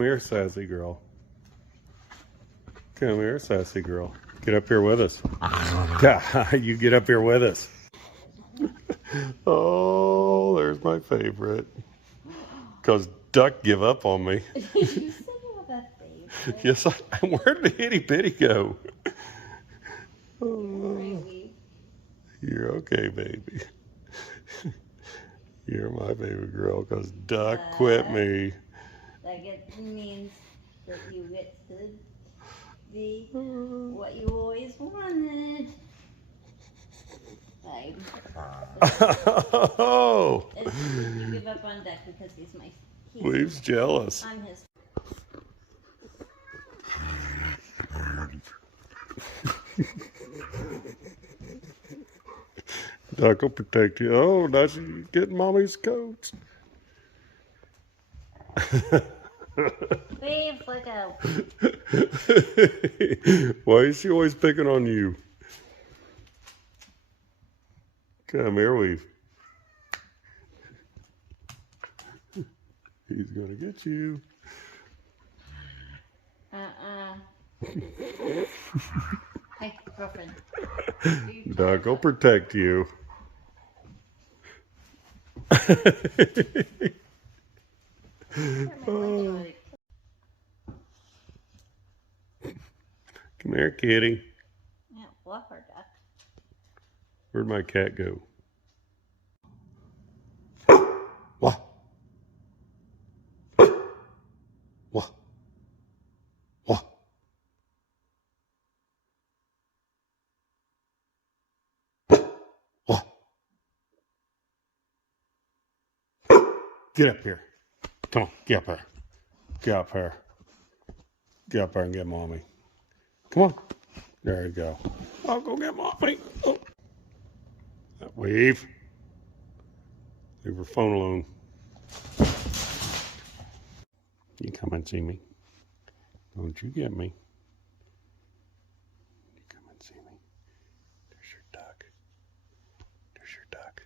Come here, sassy girl. Come here, sassy girl. Get up here with us. You get up here with us. Oh, there's my favorite. Because Duck give up on me. You said you have a favorite. Yes, where did the itty bitty go? You're okay, baby. You're my baby girl because Duck quit me. That means that you get to be what you always wanted. Oh! You give up on Duck because Weave's jealous. I'm his. Duck will protect you. Oh, now she's getting mommy's coats. Wave, let go. Why is she always picking on you? Come here, Weave. He's gonna get you. Hey, girlfriend. Duck will protect you. Oh. Come here, kitty. Yeah, bluff her, Duck. Where'd my cat go? What? What? What? What? Get up here. Come on, get up here. Get up here. Get up here and get mommy. Come on. There you go. I'll go get mommy. Oh. Weave. Leave her phone alone. You come and see me. Don't you get me. You come and see me. There's your duck. There's your duck.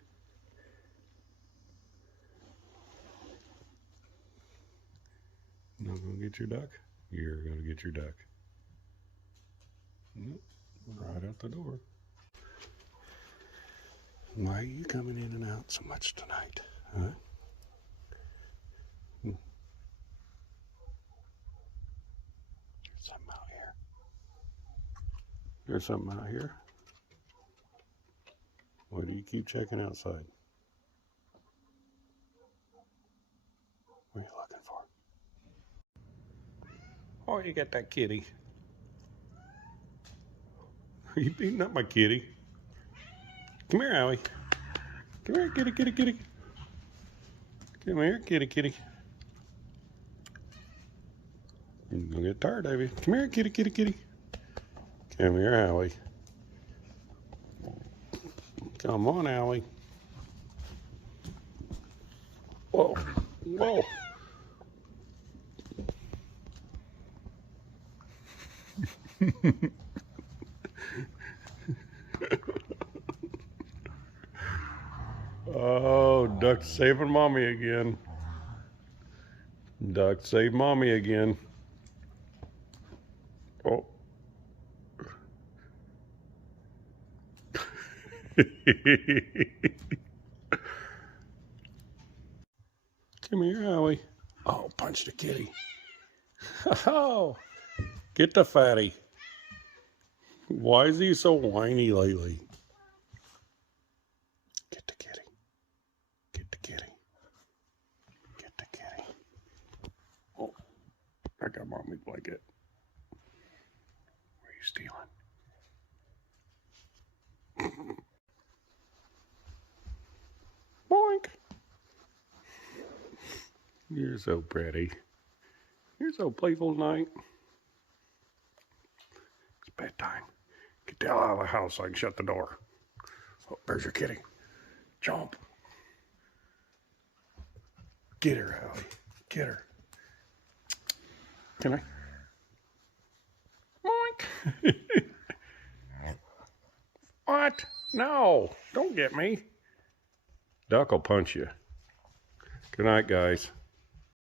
Not gonna get your duck? You're gonna get your duck. Nope. Right out the door. Why are you coming in and out so much tonight? Huh? There's something out here. There's something out here. Why do you keep checking outside? What are you looking for? Oh, you got that kitty. Are you beating up my kitty? Come here, Allie. Come here, kitty, kitty, kitty. Come here, kitty, kitty. You're gonna get tired of you. Come here, kitty, kitty, kitty. Come here, Allie. Come on, Allie. Whoa, whoa. Oh, Duck saving mommy again. Duck saved mommy again. Oh. Come here, Howie. Oh, punch the kitty. Oh, get the fatty. Why is he so whiny lately? Get the kitty. Get the kitty. Get the kitty. Oh, I got mommy's blanket. What are you stealing? Boink. You're so pretty. You're so playful tonight. It's bedtime. Get the hell out of the house so I can shut the door. Oh, there's your kitty. Jump. Get her, Howie. Get her. Can I? Boink. What? No, don't get me. Duck will punch you. Good night, guys.